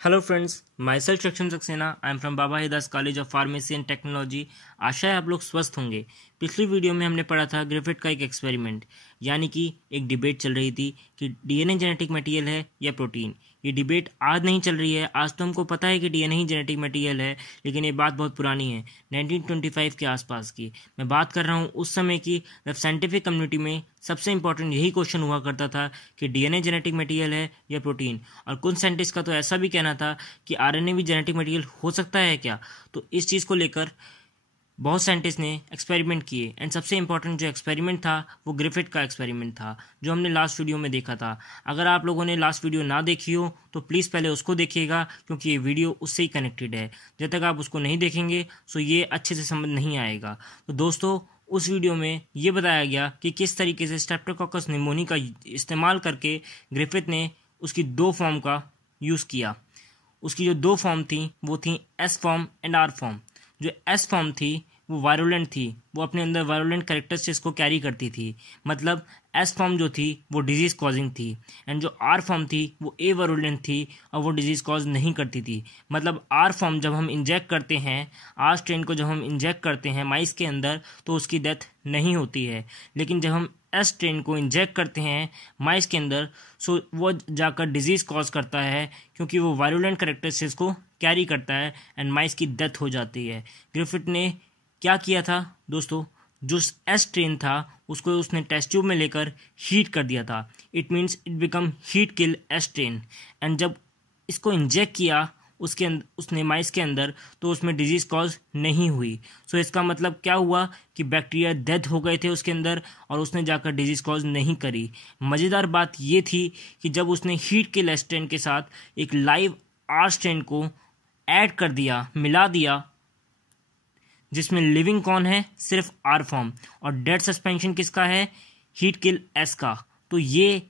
Hello friends, myself Saksham Saxena. I am from Baba Hidas college of pharmacy and technology. आशा है आप लोग स्वस्थ होंगे। पिछली वीडियो में हमने पढ़ा था ग्रिफिथ का एक एक्सपेरिमेंट, यानी कि एक डिबेट चल रही थी कि डीएनए जेनेटिक मटेरियल है या प्रोटीन। ये डिबेट आज नहीं चल रही है। आज तो हमको पता है कि डीएनए ही जेनेटिक मटेरियल है, लेकिन ये बात बहुत पुरानी है, 1925 के आसपास की। मैं बात कर रहा हूँ उस समय की, जब साइंटिफिक कम्युनिटी में सबसे इंपॉर्टेंट यही क्वेश्चन हुआ करता था कि डीएनए जेनेटिक मटेरियल है या प्रोटीन। और कुछ साइंटिस्ट का तो ऐसा भी कहना था कि आरएनए भी जेनेटिक मटेरियल हो सकता है क्या। तो इस चीज़ को लेकर बहुत साइंटिस्ट ने एक्सपेरिमेंट किए, एंड सबसे इंपॉर्टेंट जो एक्सपेरिमेंट था वो ग्रिफिथ का एक्सपेरिमेंट था, जो हमने लास्ट वीडियो में देखा था। अगर आप लोगों ने लास्ट वीडियो ना देखी हो तो प्लीज़ पहले उसको देखिएगा, क्योंकि ये वीडियो उससे ही कनेक्टेड है। जब तक आप उसको नहीं देखेंगे तो ये अच्छे से समझ नहीं आएगा। तो दोस्तों, उस वीडियो में ये बताया गया कि किस तरीके से स्ट्रेप्टोकोकस निमोनी का इस्तेमाल करके ग्रिफिथ ने उसकी दो फॉर्म का यूज़ किया। उसकी जो दो फॉर्म थी वो थी S form and R form. जो एस फॉर्म थी वो वायरुलेंट थी, वो अपने अंदर वायरुलेंट कैरेक्टरिस्टिक्स को कैरी करती थी। मतलब एस फॉर्म जो थी वो डिजीज़ कॉजिंग थी, एंड जो आर फॉर्म थी वो ए वायरुलेंट थी और वो डिजीज़ कॉज नहीं करती थी। मतलब आर फॉर्म जब हम इंजेक्ट करते हैं, आर स्ट्रेन को जब हम इंजेक्ट करते हैं माइस के अंदर, तो उसकी डेथ नहीं होती है। लेकिन जब हम एस स्ट्रेन को इंजेक्ट करते हैं माइस के अंदर, सो वो जाकर डिजीज़ कॉज करता है, क्योंकि वो वायरुलेंट कैरेक्टरिस्टिक्स को कैरी करता है एंड माइस की डेथ हो जाती है। ग्रिफिथ ने क्या किया था दोस्तों, जो एस स्ट्रेन था उसको उसने टेस्ट ट्यूब में लेकर हीट कर दिया था। It means it become heat kill S strain. And जब इसको इंजेक्ट किया उसके अंदर, उसने माइस के अंदर, तो उसमें डिजीज़ कॉज नहीं हुई। सो इसका मतलब क्या हुआ कि बैक्टीरिया डेथ हो गए थे उसके अंदर और उसने जाकर डिजीज़ कॉज नहीं करी। मज़ेदार बात ये थी कि जब उसने हीट किल एस स्ट्रेन के साथ एक लाइव आर स्ट्रेन को ऐड कर दिया, मिला दिया, जिसमें लिविंग कौन है, सिर्फ आर फॉर्म, और डेड सस्पेंशन किसका है, हीट किल एस का। तो ये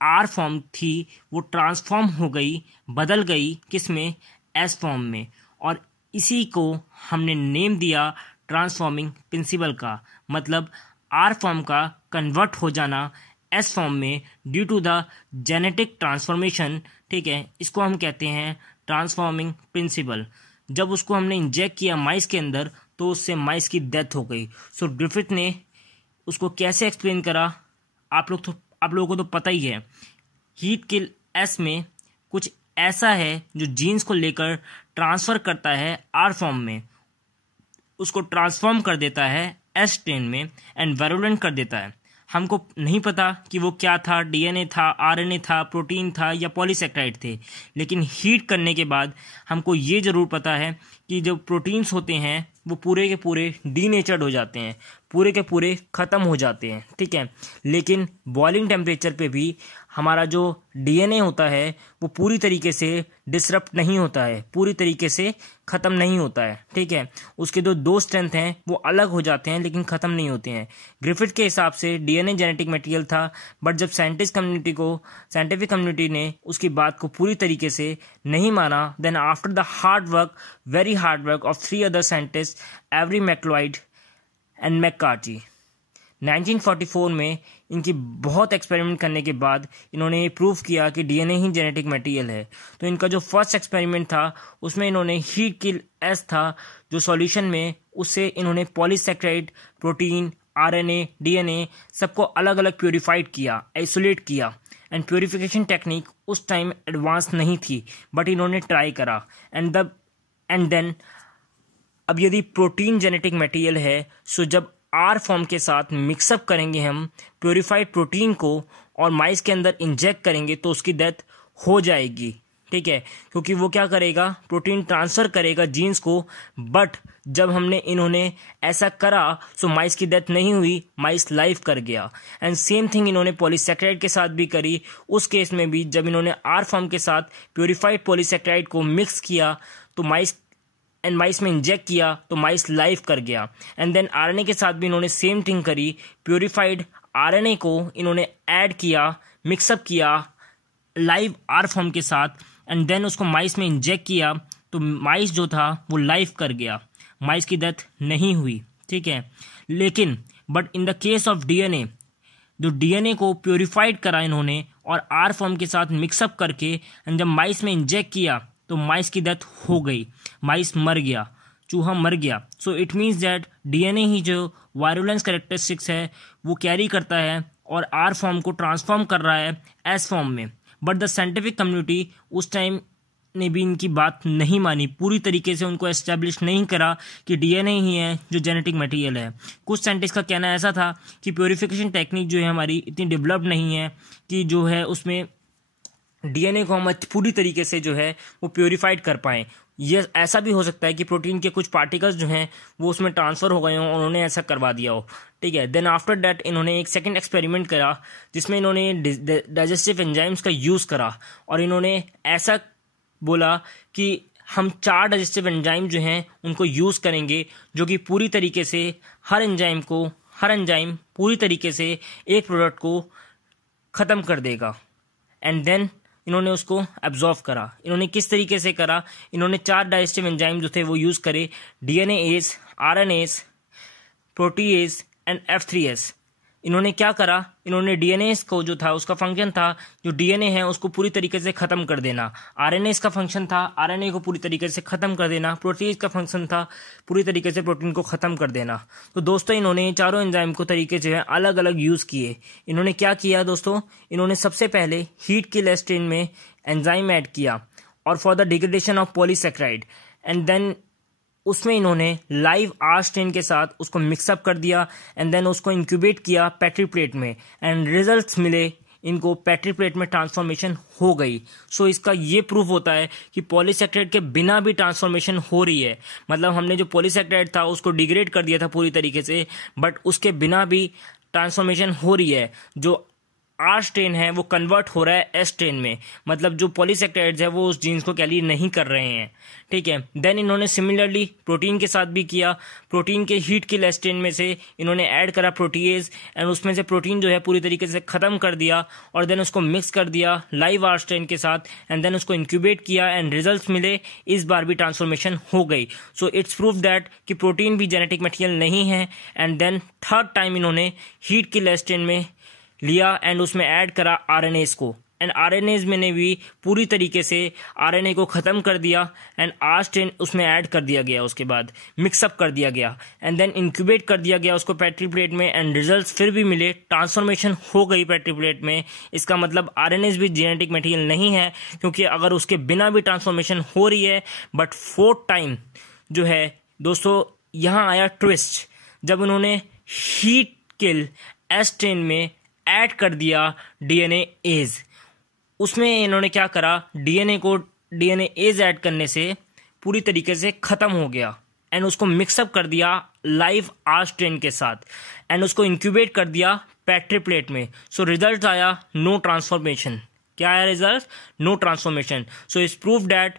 आर फॉर्म थी वो ट्रांसफॉर्म हो गई, बदल गई किस में, एस फॉर्म में। और इसी को हमने नेम दिया ट्रांसफॉर्मिंग प्रिंसिपल का। मतलब आर फॉर्म का कन्वर्ट हो जाना एस फॉर्म में due to the genetic transformation. ठीक है, इसको हम कहते हैं ट्रांसफॉर्मिंग प्रिंसिपल। जब उसको हमने इंजेक्ट किया माइस के अंदर तो उससे माइस की डेथ हो गई। सो ग्रिफिथ ने उसको कैसे एक्सप्लेन करा, आप लोगों को तो पता ही है। हीट किल एस में कुछ ऐसा है जो जीन्स को लेकर ट्रांसफ़र करता है आर फॉर्म में, उसको ट्रांसफॉर्म कर देता है एस स्ट्रेन में एंड वायरुलेंट कर देता है। हमको नहीं पता कि वो क्या था, डीएनए था, आरएनए था, प्रोटीन था या पॉलीसेक्राइड थे, लेकिन हीट करने के बाद हमको ये ज़रूर पता है कि जो प्रोटीन्स होते हैं वो पूरे के पूरे डीनेचर्ड हो जाते हैं, पूरे के पूरे ख़त्म हो जाते हैं। ठीक है, लेकिन बॉइलिंग टेम्परेचर पे भी हमारा जो डीएनए होता है वो पूरी तरीके से डिसरप्ट नहीं होता है, पूरी तरीके से ख़त्म नहीं होता है। ठीक है, उसके जो दो स्ट्रेंथ हैं वो अलग हो जाते हैं लेकिन ख़त्म नहीं होते हैं। ग्रिफिथ के हिसाब से डीएनए जेनेटिक मटेरियल था, बट जब साइंटिफिक कम्युनिटी ने उसकी बात को पूरी तरीके से नहीं माना, then after the very hard work of 3 other scientist, Avery MacLeod and McCarty, 1944 में इनकी बहुत एक्सपेरिमेंट करने के बाद इन्होंने ये प्रूव किया कि डीएनए ही जेनेटिक मटेरियल है। तो इनका जो फर्स्ट एक्सपेरिमेंट था उसमें इन्होंने हीट किल एस था जो सॉल्यूशन में, उससे इन्होंने पॉलीसेक्राइड, प्रोटीन, आरएनए, डीएनए सबको अलग अलग प्योरीफाइड किया, आइसोलेट किया। एंड प्योरीफिकेशन टेक्निक उस टाइम एडवांस नहीं थी, बट इन्होंने ट्राई करा। एंड देन अब यदि प्रोटीन जेनेटिक मटेरियल है, सो जब आर फॉर्म के साथ मिक्सअप करेंगे हम प्योरीफाइड प्रोटीन को और माइस के अंदर इंजेक्ट करेंगे तो उसकी डेथ हो जाएगी। ठीक है, क्योंकि वो क्या करेगा, प्रोटीन ट्रांसफ़र करेगा जीन्स को। बट जब इन्होंने ऐसा करा सो माइस की डेथ नहीं हुई, माइस लाइव कर गया। एंड सेम थिंग इन्होंने पॉलीसेक्राइड के साथ भी करी। उस केस में भी जब इन्होंने आर फॉर्म के साथ प्योरीफाइड पॉलीसेक्राइड को मिक्स किया तो माइस में इंजेक्ट किया तो माइस लाइव कर गया। एंड देन आरएनए के साथ भी इन्होंने सेम थिंग करी, प्योरीफाइड आरएनए को इन्होंने ऐड किया, मिक्सअप किया लाइव आर फॉर्म के साथ, एंड देन उसको माइस में इंजेक्ट किया तो माइस जो था वो लाइव कर गया, माइस की डेथ नहीं हुई। ठीक है, लेकिन but in the case of DNA, जो डीएनए को प्योरीफाइड करा इन्होंने और आर फॉर्म के साथ मिक्सअप करके एंड जब माइस में इंजेक्ट किया तो माइस की डेथ हो गई, माइस मर गया, चूहा मर गया। So it means that DNA ही जो वायरुलेंस कैरेक्टरिस्टिक्स है वो कैरी करता है और आर फॉर्म को ट्रांसफॉर्म कर रहा है एस फॉर्म में। बट द साइंटिफिक कम्युनिटी उस टाइम ने भी इनकी बात नहीं मानी, पूरी तरीके से उनको एस्टेब्लिश नहीं करा कि डीएनए ही है जो जेनेटिक मटेरियल है। कुछ साइंटिस्ट का कहना ऐसा था कि प्योरीफिकेशन टेक्निक जो है हमारी इतनी डेवलप्ड नहीं है कि जो है उसमें डीएनए को हम पूरी तरीके से जो है वो प्योरीफाइड कर पाएँ। ये ऐसा भी हो सकता है कि प्रोटीन के कुछ पार्टिकल्स जो हैं वो उसमें ट्रांसफ़र हो गए हों और उन्होंने ऐसा करवा दिया हो, ठीक है। देन आफ्टर दैट इन्होंने एक सेकंड एक्सपेरिमेंट करा जिसमें इन्होंने डाइजेस्टिव एंजाइम्स का यूज़ करा और इन्होंने ऐसा बोला कि हम 4 डाइजेस्टिव एंजाइम जो हैं उनको यूज़ करेंगे जो कि पूरी तरीके से हर एंजाइम पूरी तरीके से एक प्रोडक्ट को ख़त्म कर देगा। एंड देन इन्होंने उसको एब्जॉर्व करा। इन्होंने किस तरीके से करा? इन्होंने 4 डाइजेस्टिव एंजाइम जो थे वो यूज़ करे, DNAs, RNase, protease and F3S। इन्होंने क्या करा? इन्होंने डीएनएस को जो था उसका फंक्शन था जो डीएनए है उसको पूरी तरीके से ख़त्म कर देना, आरएनएस का फंक्शन था आरएनए को पूरी तरीके से ख़त्म कर देना, प्रोटीज का फंक्शन था पूरी तरीके से प्रोटीन को ख़त्म कर देना। तो दोस्तों इन्होंने चारों एंजाइम को तरीके जो है अलग अलग यूज़ किए। इन्होंने क्या किया दोस्तों? इन्होंने सबसे पहले हीट किल स्ट्रेन में एंजाइम ऐड किया और for the degradation of polysaccharide, and then उसमें इन्होंने लाइव आर स्ट्रेन के साथ उसको मिक्सअप कर दिया एंड देन उसको इंक्यूबेट किया पेट्री प्लेट में एंड रिजल्ट्स मिले इनको, पेट्री प्लेट में ट्रांसफॉर्मेशन हो गई। सो इसका ये प्रूफ होता है कि पॉलीसैकेराइड के बिना भी ट्रांसफॉर्मेशन हो रही है। मतलब हमने जो पॉलीसैकेराइड था उसको डिग्रेड कर दिया था पूरी तरीके से, बट उसके बिना भी ट्रांसफॉर्मेशन हो रही है। जो आर स्ट्रेन है वो कन्वर्ट हो रहा है एस स्ट्रेन में, मतलब जो पॉलीसैकेराइड्स है वो उस जीन्स को कैरी नहीं कर रहे हैं, ठीक है। देन इन्होंने सिमिलरली प्रोटीन के साथ भी किया। प्रोटीन के हीट किल स्ट्रेन में से इन्होंने ऐड करा प्रोटीएज एंड उसमें से प्रोटीन जो है पूरी तरीके से ख़त्म कर दिया और देन उसको मिक्स कर दिया लाइव आर स्ट्रेन के साथ एंड देन उसको इंक्यूबेट किया एंड रिजल्ट मिले, इस बार भी ट्रांसफॉर्मेशन हो गई। सो इट्स प्रूफ दैट कि प्रोटीन भी जेनेटिक मटेरियल नहीं है। एंड देन थर्ड टाइम इन्होंने हीट किल स्ट्रेन में लिया एंड उसमें ऐड करा आरएनएस को, एंड आरएनएस में ने भी पूरी तरीके से आरएनए को ख़त्म कर दिया एंड आर स्ट्रेन उसमें ऐड कर दिया गया, उसके बाद मिक्सअप कर दिया गया एंड देन इंक्यूबेट कर दिया गया उसको पेट्री प्लेट में एंड रिजल्ट्स फिर भी मिले, ट्रांसफॉर्मेशन हो गई पेट्री प्लेट में। इसका मतलब आरएनएस भी जेनेटिक मटेरियल नहीं है, क्योंकि अगर उसके बिना भी ट्रांसफॉर्मेशन हो रही है। बट फोर्थ टाइम जो है दोस्तों यहाँ आया ट्विस्ट, जब उन्होंने हीट किल एस स्ट्रेन में ऐड कर दिया डीएनए एज। उसमें इन्होंने क्या करा? डीएनए एज ऐड करने से पूरी तरीके से ख़त्म हो गया एंड उसको मिक्सअप कर दिया लाइव आर स्ट्रेन के साथ एंड उसको इंक्यूबेट कर दिया पेट्री प्लेट में। सो रिजल्ट आया नो ट्रांसफॉर्मेशन। क्या आया result? No transformation. So it's proof that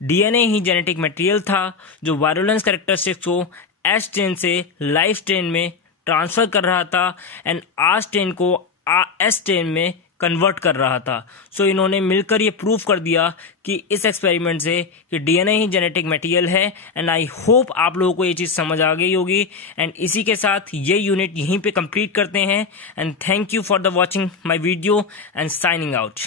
DNA ही जेनेटिक मटेरियल था जो वायरुलेंस कैरेक्टरिस्टिक्स को एस स्ट्रेन से लाइव स्ट्रेन में ट्रांसफर कर रहा था एंड आर स्ट्रेन को एस स्ट्रेन में कन्वर्ट कर रहा था। सो इन्होंने मिलकर ये प्रूव कर दिया कि इस एक्सपेरिमेंट से कि डीएनए ही जेनेटिक मटेरियल है। एंड आई होप आप लोगों को ये चीज़ समझ आ गई होगी। एंड इसी के साथ ये यूनिट यहीं पे कंप्लीट करते हैं। And thank you for the watching my video and signing out.